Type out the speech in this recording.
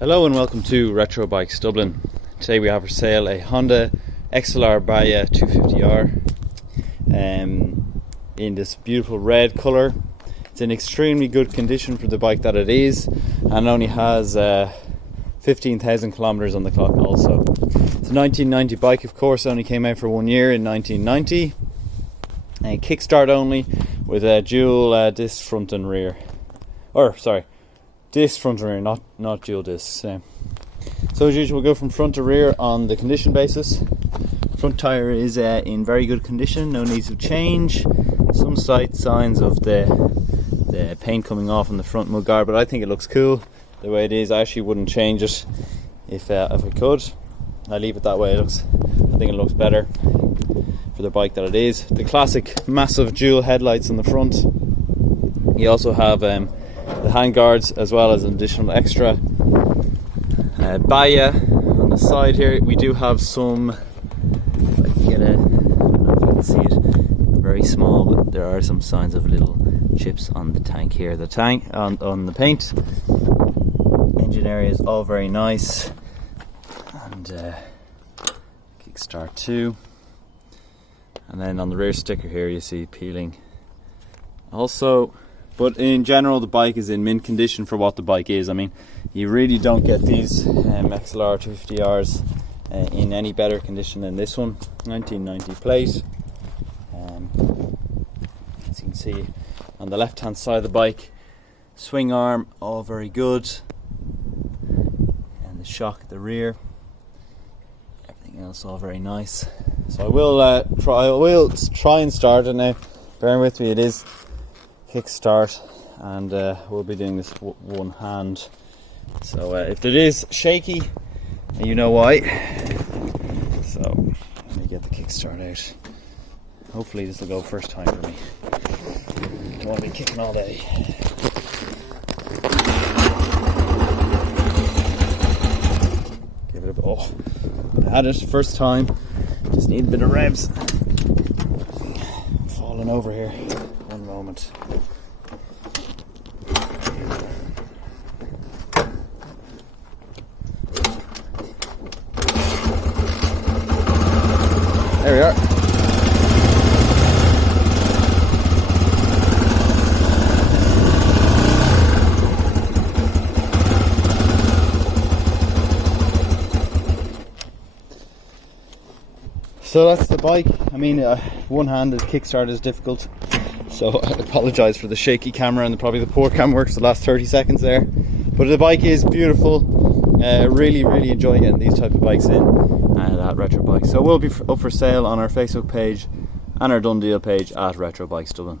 Hello and welcome to Retro Bikes Dublin. Today we have for sale a Honda XLR baja 250r in this beautiful red colour. It's in extremely good condition for the bike that it is, and only has 15,000 kilometers on the clock also. It's a 1990 bike, of course, only came out for 1 year in 1990. And Kickstart only, with a dual disc front and rear. Disc front and rear, not dual discs. So as usual, we'll go from front to rear on the condition basis. Front tyre is in very good condition, no needs of change. Some slight signs of the paint coming off on the front mudguard, but I think it looks cool the way it is. I actually wouldn't change it if I could. I leave it that way. I think it looks better for the bike that it is. The classic massive dual headlights on the front. You also have the handguards as well as an additional extra baja on the side here. We do have some, if I can get it, I don't know if you can see it, very small, but there are some signs of little chips on the tank here. The tank on the paint. Engine area is all very nice, and Kickstart 2. And then on the rear sticker here you see peeling also. But in general, the bike is in mint condition for what the bike is. I mean, you really don't get these XLR250Rs in any better condition than this one. 1990 plate. As you can see on the left hand side of the bike, swing arm, all very good. And the shock at the rear. Everything else all very nice. So I will try and start it now. Bear with me, it is Kickstart, and we'll be doing this one hand. So if it is shaky, you know why. So let me get the Kickstart out. Hopefully this will go first time for me. Don't want to be kicking all day. Give it a go. I had it first time. Just need a bit of revs. I'm falling over here. One moment. There we are. So that's the bike. I mean, one-handed Kickstart is difficult, so I apologise for the shaky camera and probably the poor camera works the last 30 seconds there. But the bike is beautiful. Really enjoy getting these type of bikes in at Retro Bikes. So we'll be up for sale on our Facebook page and our done deal page at Retro Bikes Dublin.